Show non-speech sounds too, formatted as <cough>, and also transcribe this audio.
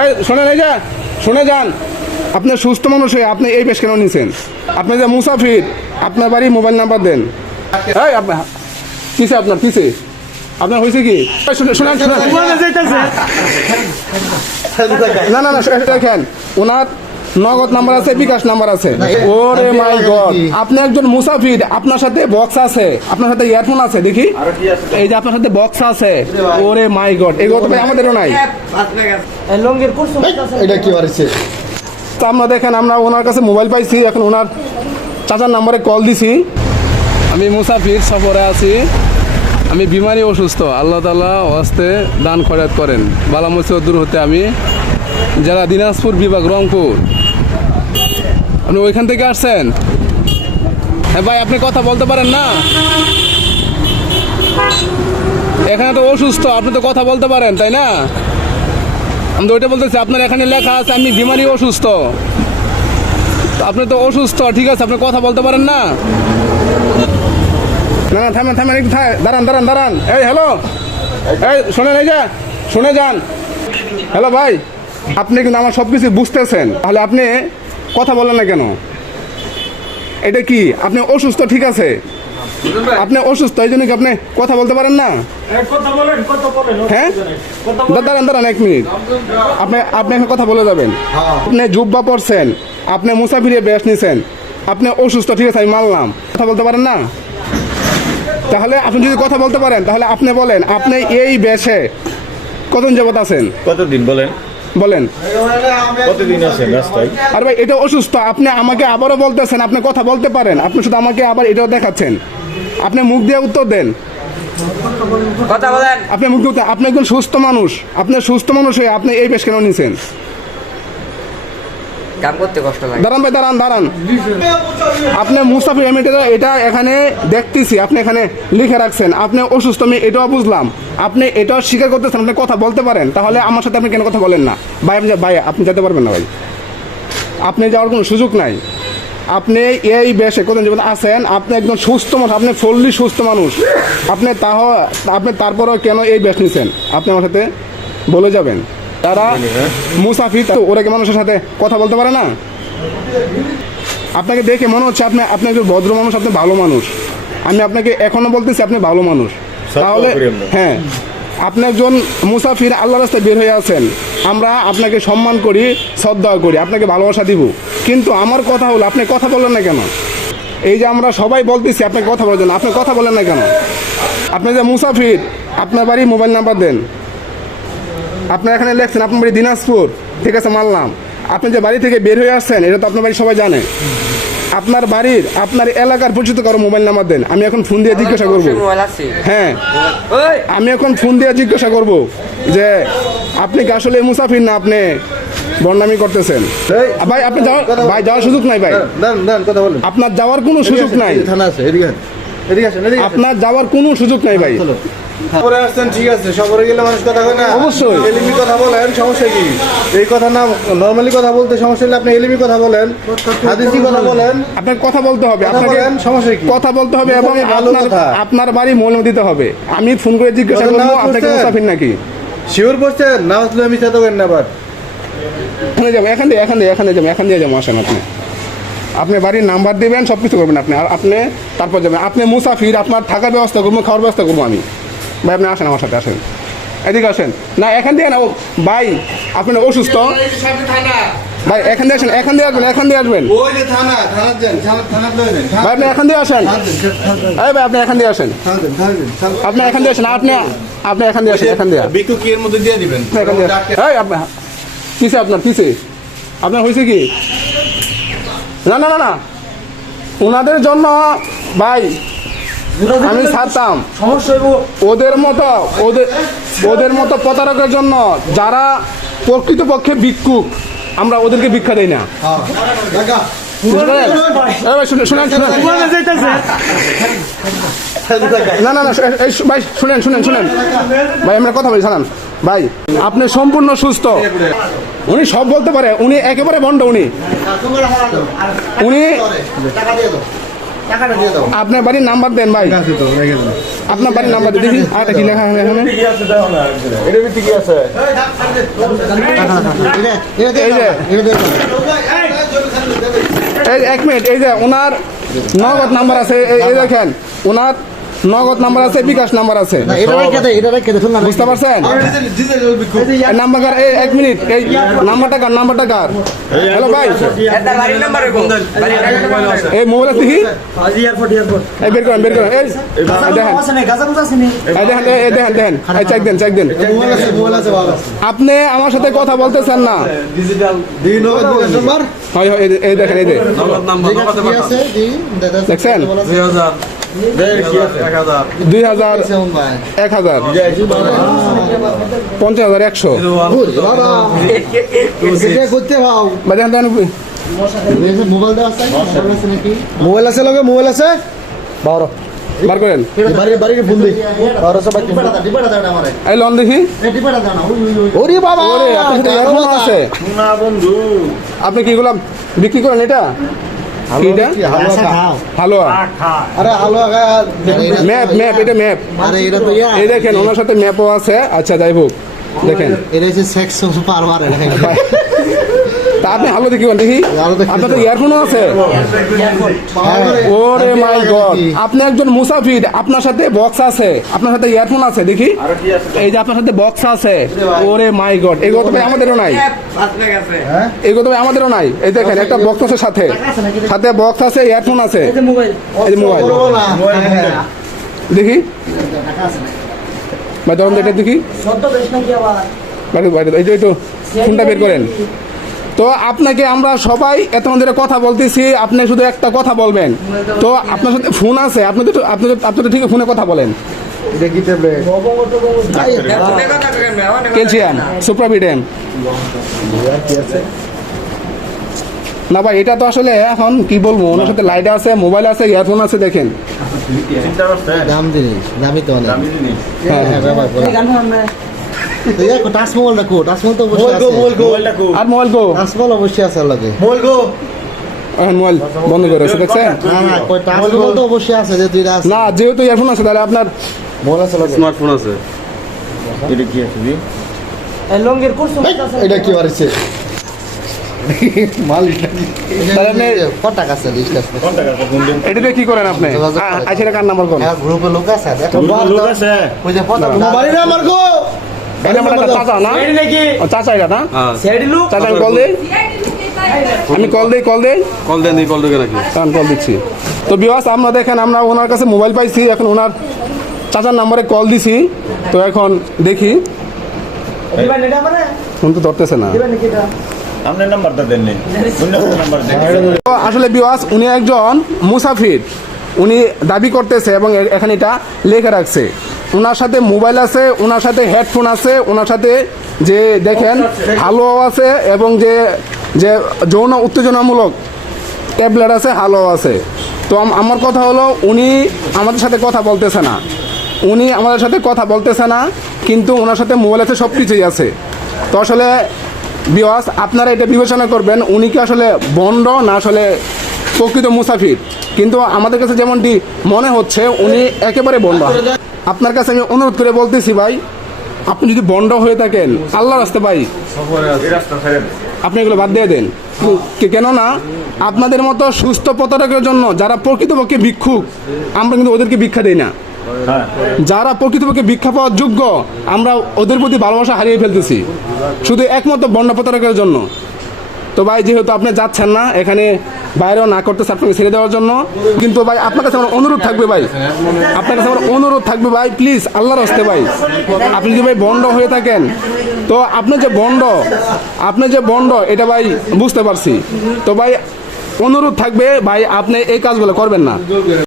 এই শোনেন এই যে শুনে যান। আপনি সুস্থ মানুষ হয়ে আপনি এই পেশ কেন নিছেন? আপনি যে মুসাফির আপনার বাড়ি মোবাইল নাম্বার দেন। এই আপনার কিসে আপনার কিসে আপনার হয়েছে কি? শুনেন না না না দেখেন ওনার নগদ নাম্বার আছে বিকাশ নাম্বার আছে। ওরে মাই গড। আপনি একজন মুসাফির আপনার সাথে বক্স আছে। আপনার সাথে ইয়ারফোন আছে দেখি। এই যে আপনার সাথে বক্স আছে। ওরে মাই গড। এগুলো তো ভাই আমাদেরও নাই। এটা কি বাড়ছে তো আমরা দেখেন আমরা ওনার কাছে মোবাইল পাইছি। এখন ওনার চাচার নাম্বারে কল দিছি। আমি মুসাফির সফরে আছি। আমি বিমারি অসুস্থ। আল্লাহ তালা হস্তে দান খরাত করেন। বালা মুসিবত দূর হতে আমি। যারা দিনাজপুর বিভাগ রংপুর। আপনি ওইখান থেকে আসছেন? হ্যাঁ ভাই, আপনি কথা বলতে পারেন না। এখানে তো অসুস্থ, আপনি তো কথা বলতে পারেন, তাই না? আমি তো ওইটা বলতেছি, আপনার এখানে লেখা আছে আমি বিমারি অসুস্থ। আপনি তো অসুস্থ, ঠিক আছে, আপনি কথা বলতে পারেন না? না না, থামেন থামেন, একটু দাঁড়ান দাঁড়ান দাঁড়ান। এই, হ্যালো? এই, শোনেন, এই যে, শুনে যান। হ্যালো ভাই, আপনি কিন্তু আমার সব কিছু বুঝতেছেন। তাহলে আপনি কথা বলেন না কেন? এটা কি? আপনি অসুস্থ ঠিক আছে? আপনি অসুস্থ এই জন্য কি আপনি কথা বলতে পারেন না? কথা বলেন কথা বলেন হ্যাঁ? দা- দাঁড়ান দাঁড়ান এক মিনিট। আপনি আপনি এখন কথা বলে যাবেন। আপনি জুব্বা পড়ছেন আপনি মুসাফিরে বেশ নিছেন আপনি অসুস্থ ঠিক আছে আমি মানলাম। কথা বলতে পারেন না? তাহলে আপনি যদি কথা বলতে পারেন তাহলে আপনি বলেন আপনি এই বেশে কতদিন যাবত আছেন? কতদিন বলেন? বলেন। কতদিন আছেন রাস্তায়। আর ভাই এটা অসুস্থ। আপনি আমাকে আবারও বলতেছেন আপনি কথা বলতে পারেন। আপনি শুধু আমাকে আবার এটাও দেখাচ্ছেন। আপনি মুখ দিয়ে উত্তর দেন। কথা বলেন। আপনি মুখ দিয়ে উত্তর- আপনি একজন সুস্থ মানুষ। আপনি সুস্থ মানুষ হয়ে আপনি এই পেশ কেন নিছেন? কাম করতে কষ্ট লাগে। দাঁড়ান ভাই, দাঁড়ান দাঁড়ান। আপনি মুস্তাফির আমি এটা এখানে দেখতেছি, আপনি এখানে লিখে রাখছেন। আপনি অসুস্থ আমি এটাও বুঝলাম। আপনি এটাও স্বীকার করতেছেন, আপনি কথা বলতে পারেন। তাহলে আমার সাথে আপনি কেন কথা বলেন না? ভাই, আপনি ভাই, আপনি যেতে পারবেন না ভাই। আপনি যাওয়ার কোনো সুযোগ নাই। আপনি এই বেশে কোথাও যেমন আছেন, আপনি একজন সুস্থ মানুষ, আপনি ফুললি সুস্থ মানুষ। আপনি তাহ আপনি তারপরেও কেন এই বেশ নিছেন? আপনি আমার সাথে বলে যাবেন। তারা মুসাফির তো ওরা কি মানুষের সাথে কথা বলতে পারে না? আপনাকে দেখে মনে হচ্ছে আপনি আপনি একজন ভদ্র মানুষ আপনি ভালো মানুষ। আমি আপনাকে এখনও বলতেছি আপনি ভালো মানুষ। তাহলে হ্যাঁ আপনি একজন মুসাফির আল্লাহ রাস্তায় বের হয়ে আছেন। আমরা আপনাকে সম্মান করি শ্রদ্ধা করি আপনাকে ভালোবাসা দিব। কিন্তু আমার কথা হলো আপনি কথা বলেন না কেন? এই যে আমরা সবাই বলতেছি আপনাকে কথা বলার জন্য আপনি কথা বলেন না কেন? আপনি যে মুসাফির আপনার বাড়ি মোবাইল নাম্বার দেন। আপনার এখানে লেখছেন আপনার বাড়ি দিনাজপুর। ঠিক আছে মানলাম। আপনি যে বাড়ি থেকে বের হয়ে আসছেন এটা তো আপনার বাড়ি সবাই জানে। আপনার বাড়ির আপনার এলাকার পরিচিত কারও মোবাইল নাম্বার দেন আমি এখন ফোন দিয়ে জিজ্ঞাসা করব। হ্যাঁ ওই। আমি এখন ফোন দিয়ে জিজ্ঞাসা করব যে আপনি কি আসলে মুসাফির না আপনি বন্ডামি করতেছেন? ভাই আপনি যাওয়ার ভাই যাওয়ার সুযোগ নাই ভাই। আপনার যাওয়ার কোনো সুযোগ নাই। আপনার যাওয়ার কোনো সুযোগ নাই ভাই। চলো আসছেন ঠিক আছে সফরে গেলে মানুষ কথা কয় না। অবশ্যই। এলিমি কথা বলেন সমস্যা কি? এই কথা না নর্মালি কথা বলতে সমস্যা হলে আপনি এলিমি কথা বলেন হাদিসি কথা বলেন। আপনার কথা বলতে হবে আপনাকে সমস্যা কি? কথা বলতে হবে এবং আপনার। আপনার বাড়ি মৌলম দিতে হবে। আমি ফোন করে জিজ্ঞাসা করব আপনাকে মুসাফির নাকি? শিওর করছেন না আসলে আমি সাথে করেন না আবার। এখানে যাব এখান দিয়ে এখান দিয়ে এখানে যাব এখান দিয়ে যাব আসেন আপনি। আপনি বাড়ির নাম্বার দিবেন সব কিছু করবেন আপনি। আর আপনি তারপর যাবেন। আপনি মুসাফির আপনার থাকার ব্যবস্থা করব খাওয়ার ব্যবস্থা করব আমি। ভাই আপনি আসেন আমার সাথে আসেন। এদিকে আসেন। না এখান দিয়ে না ও ভাই আপনি অসুস্থ? ভাই এখান দিয়ে আসেন এখান দিয়ে আসবেন এখান দিয়ে আসবেন। ভাই আপনি এখান দিয়ে আসেন। এই ভাই আপনি এখান দিয়ে আসেন। আপনি এখান দিয়ে আসেন আপনি আপনি এখান দিয়ে আসেন এখান দিয়ে। বিকু কি এর মধ্যে দিয়ে দিবেন? এখান দিয়ে। এই আপনি কিসে আপনার কিসে? আপনার হয়েছে কি? না না না না। ওনাদের জন্য ভাই আমি ছাড়তাম। ওদের মতো ওদের ওদের মতো প্রতারকের জন্য যারা প্রকৃতপক্ষে ভিক্ষুক আমরা ওদেরকে ভিক্ষা দেই না। শুনেন শুনেন। শুনেন না না না ভাই শুনেন শুনেন শুনেন। ভাই আমরা কথা বলি জানান। ভাই আপনি সম্পূর্ণ সুস্থ। উনি সব বলতে পারে উনি একেবারে বন্ড উনি। উনি টাকাটা দিয়ে দাও। আপনার বাড়ির নাম্বার দেন ভাই। ঠিক আছে তো রেখে দেন আপনার বাড়ির নাম্বার দেখি আর কি লেখা আছে এখানে? এটা ভিত্তি কি আছে এটা এটা দিয়ে এই যে। দাও এটা দিয়ে দাও এই এক মিনিট এই যে ওনার নগদ নাম্বার আছে এই- এই দেখেন ওনার নগদ নাম্বার আছে বিকাশ নাম্বার আছে। বুঝতে পারছেন? নাম্বার এই এক মিনিট এই নাম্বারটা কার নাম্বারটা কার? হ্যালো ভাই। এই মোবাইল দেখি এই বের করেন বের করেন। এই এই দেখেন। এই দেখেন দেখেন দেখেন। এই চেক দেন চেক দেন। আছে আছে আপনি আমার সাথে কথা বলতেছেন না। হয় হয় এই দেখেন এই যে ঠিক আছে? দি দাদা দেখছেন? দুই হাজার এক হাজার। পঞ্চাশ হাজার একশো। মোবাইল আছে মোবাইল আছে নাকি? মোবাইল আছে লগে মোবাইল আছে? বারো। বার করেন। এই লন দেখি। ওরে বাবা! ওরে। আছে। না বন্ধু। আপনি কি এগুলো বিক্রি করেন এটা? এটা হালুয়া আচ্ছা আরে হালুয়া ম্যাপ ম্যাপ এটা ম্যাপ। আরে এটা তো ইয়া। এই দেখেন ওনার সাথে ম্যাপও আছে। আচ্ছা যাই হোক দেখেন। এটা হচ্ছে সেক্স সুপার বার এটা <laughs> তা আপনি হালো দেখি দেখি। দেখি আপনার তো ইয়ারফোনও আছে? ওরে মাই গড আপনি একজন মুসাফির আপনার সাথে বক্স আছে। আপনার সাথে ইয়ারফোন আছে দেখি। এই যে আপনার সাথে বক্স আছে। ওরে মাই গড এগুলো তো ভাই আমাদেরও নাই। আপনার কাছে এগুলো তো ভাই আমাদেরও নাই। এই দেখেন একটা বক্স আছে সাথে। সাথে বক্স আছে ইয়ারফোন আছে। এই যে মোবাইল দেখি। ভাই ধরুন এটা দেখি। বাইরে বাইরে এই যে একটু ফোনটা বের করেন। তো আপনাকে আমরা সবাই এত ধরে কথা বলতেছি আপনি শুধু একটা কথা বলবেন। তো আপনার সাথে ফোন আছে আপনি তো আপনি তো আপনি তো ঠিক ফোনে কথা বলেন। ক্যালসিয়াম না। না ভাই এটা তো আসলে এখন কি বলব ওনার সাথে লাইট আছে মোবাইল আছে ইয়ারফোন আছে দেখেন। দাম জিনিস দামি তো অনেক। হ্যাঁ হ্যাঁ দেখো টাচ মোবাইল রাখো তো অবশ্যই আছে। মোবাইল গো। মোবাইলটা কো। আর মোবাইল কো টাচ অবশ্যই আছে লাগে মোবাইল গো। এখন মোবাইল বন্ধ করে রয়েছে দেখছেন? না না কই টাচ তো অবশ্যই আছে যে দুইটা আছে। না যেহেতু ইয়ারফোন আছে তাহলে আপনার মোবাইল আছে লগে স্মার্টফোন আছে। এটা কি আছে এটা কি বাড়ছে মালিক আপনি- কত টাকা আছে লিস্ট আছে? কোন টাকা এটা দিয়ে কি করেন আপনি? আচ্ছা এটা কার নাম্বার কোন হ্যাঁ গ্রুপে লোক আছে লোক আছে। ওই যে পদ বাড়ি আমার চাচা না? ও, চাচা এটা না? চাচা আমি কল দিই। আমি কল দিই কল দিই। কল দেন কল নাকি? আমি কল দিচ্ছি। তো বিবাস আমরা দেখেন আমরা ওনার কাছে মোবাইল পাইছি এখন ওনার চাচার নাম্বারে কল দিছি। তো এখন দেখি। ফোন তো ধরতেছে না। আপনার নাম্বারটা দেন আসলে বিওয়াস উনি একজন মুসাফির। উনি দাবি করতেছে এবং এখানে এটা লেখা রাখছে। ওনার সাথে মোবাইল আছে ওনার সাথে হেডফোন আছে ওনার সাথে যে দেখেন হালো আছে এবং যে যে যৌন উত্তেজনামূলক ট্যাবলেট আছে হালো আছে। তো আমার কথা হলো, উনি আমাদের সাথে কথা বলতেছে না। উনি আমাদের সাথে কথা বলতেছে না, কিন্তু ওনার সাথে মোবাইল আছে, সব কিছুই আছে। তো আসলে বিওয়াস আপনারা এটা বিবেচনা করবেন, উনি কি আসলে বন্ড না আসলে প্রকৃত মুসাফির? কিন্তু আমাদের কাছে যেমনটি মনে হচ্ছে, উনি একেবারে বন্ড। আপনার কাছে আমি অনুরোধ করে বলতেছি ভাই, আপনি যদি বন্ড হয়ে থাকেন আল্লাহ রাস্তে ভাই, আপনি এগুলো বাদ দিয়ে দেন। কেননা, আপনাদের মতো সুস্থ পতারকের জন্য যারা প্রকৃতপক্ষে ভিক্ষুক, আমরা কিন্তু ওদেরকে ভিক্ষা দিই না। যারা প্রকৃতপক্ষে ভিক্ষা পাওয়ার যোগ্য, আমরা ওদের প্রতি ভালোবাসা হারিয়ে ফেলতেছি। শুধু একমাত্র বন্যা প্রতারকের জন্য। তো ভাই, যেহেতু আপনি যাচ্ছেন না, এখানে বাইরেও না করতেছে আপনাকে ছেড়ে দেওয়ার জন্য। কিন্তু ভাই, আপনার কাছে আমার অনুরোধ থাকবে ভাই। আপনার কাছে আমার অনুরোধ থাকবে ভাই প্লিজ আল্লাহর হস্তে ভাই। আপনি যদি ভাই বন্ড হয়ে থাকেন, তো আপনি যে বন্ড, আপনি যে বন্ড, এটা ভাই বুঝতে পারছি। তো ভাই, অনুরোধ থাকবে, ভাই, আপনি এই কাজগুলো করবেন না।